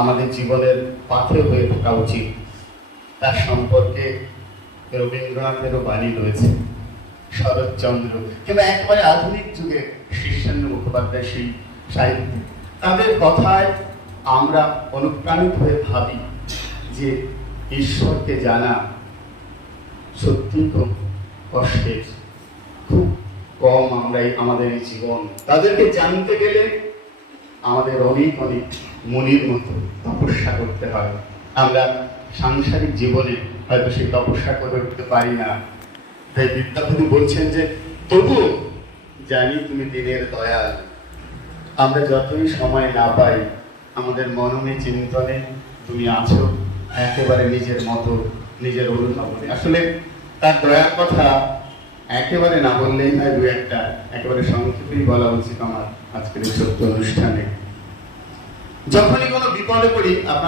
আমাদের জীবনের পাথেয় হয়ে থাকা উচিত। তার সম্পর্কে রবীন্দ্রনাথেরও বাণী রয়েছে, শরৎচন্দ্র কিংবা একবারে আধুনিক যুগে শীর্ষেন্দ্র মুখোপাধ্যায় সেই সাহিত্যিক, তাদের কথায় আমরা অনুপ্রাণিত হয়ে ভাবি যে ঈশ্বরকে জানা সত্যি খুব কষ্টের, খুব কম আমরাই আমাদের এই জীবন। তাদেরকে জানতে গেলে আমাদের অনেক অনেক মনির মতো তপস্যা করতে হয়। আমরা সাংসারিক জীবনে হয়তো সেই তপস্যা করে উঠতে পারি না। তাই বিদ্যাপতি বলছেন যে তবু জানি তুমি দিনের দয়াল। আমরা যতই সময় না পাই, আমাদের মননে চিন্তনে তুমি আছো একেবারে নিজের মতো, নিজের অনুধাবনে। আসলে তার দয়ার কথা একেবারে না বললেই হয়, দু একটা একেবারে সংক্ষেপেই বলা উচিত আমার আজকের এই ছোট্ট অনুষ্ঠানে। যখনই কোনো বিপদে পড়ি, আপনার